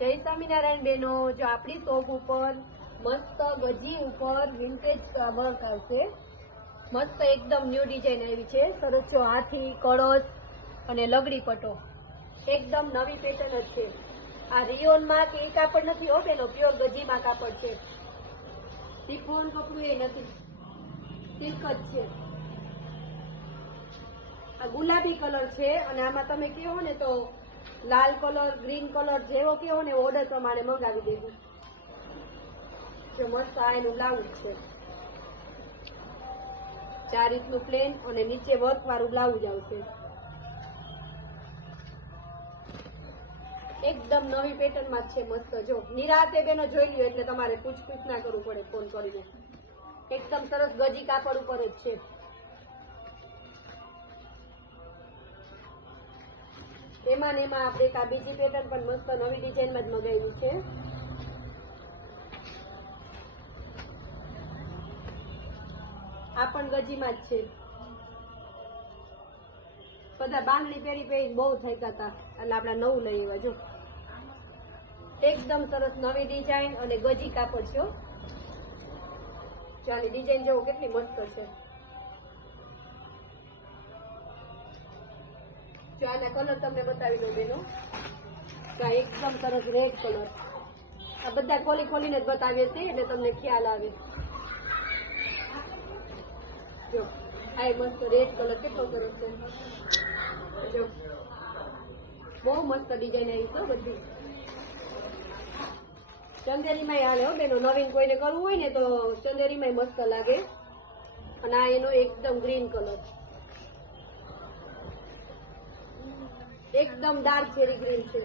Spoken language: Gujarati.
જય સ્વામિનારાયણ બેનો, જો આપણી શોપ ઉપર મસ્ત ગજી ઉપર વિન્ટેજ વર્ક આવશે. મસ્ત એકદમ ન્યૂ ડિઝાઇન આવી છે. સરસ જો હાથી, કળશ અને લગડી પટ્ટો એકદમ નવી પેટર્ન જ છે. આ રિયોનમાં કે એ કાપડ નથી હો બેનો, પ્યોર ગજીમાં કાપડ છે. શિફોન કપડું એ નથી, સિલ્ક જ છે. આ ગુલાબી કલર છે અને આમાં તમે કહો ને તો લાલ કલર, ગ્રીન કલર જેવો કહો ને ઓર્ડર પ્રમાણે મંગાવી દેવું. જો મસ્ત આ એનું બ્લાઉઝ છે. 4 ઇંચનું પ્લેન અને નીચે વર્ક વાળું બ્લાઉઝ આવશે. એકદમ નવી પેટર્નમાં જ છે. મસ્ત જો નિરાતે બેનો જોઈ લ્યો એટલે તમારે પૂછપૂછ ના કરવું પડે ફોન કરીને. એકદમ સરસ ગજી કાપડ ઉપર જ છે. એમાં ને એમાં આપણે આ બીજી પેટર્ન પણ મસ્ત નવી ડિઝાઇનમાં જ મગાવી છે. આ પણ ગજીમાં જ છે. બધા બાંધણી પહેરી પહેરી બહુ થાક્યા હતા એટલે આપણે નવું લઈ આવ્યા. જો એકદમ સરસ નવી ડિઝાઇન અને ગજી કાપડ છે. ચાલી ડિઝાઇન જેવો કેટલી મસ્ત છે. જો આના કલર તમને બતાવી દઉં બેનો. એકદમ સરસ રેડ કલર. આ બધા ખોલી ખોલીને જ બતાવીએ છીએ એટલે તમને ખ્યાલ આવે. જો આ મસ્ત રેડ કલર કેટલો સરસ છે. જો બહુ મસ્ત ડિઝાઇન આવી છે બધી. ચંદેરીમાં હાલે હો બેનો, નવીન કોઈને કરવું હોય ને તો ચંદેરીમાં મસ્ત લાગે. અને આ એનો એકદમ ગ્રીન કલર, એકદમ ડાર્ક ચેરી ગ્રીન છે.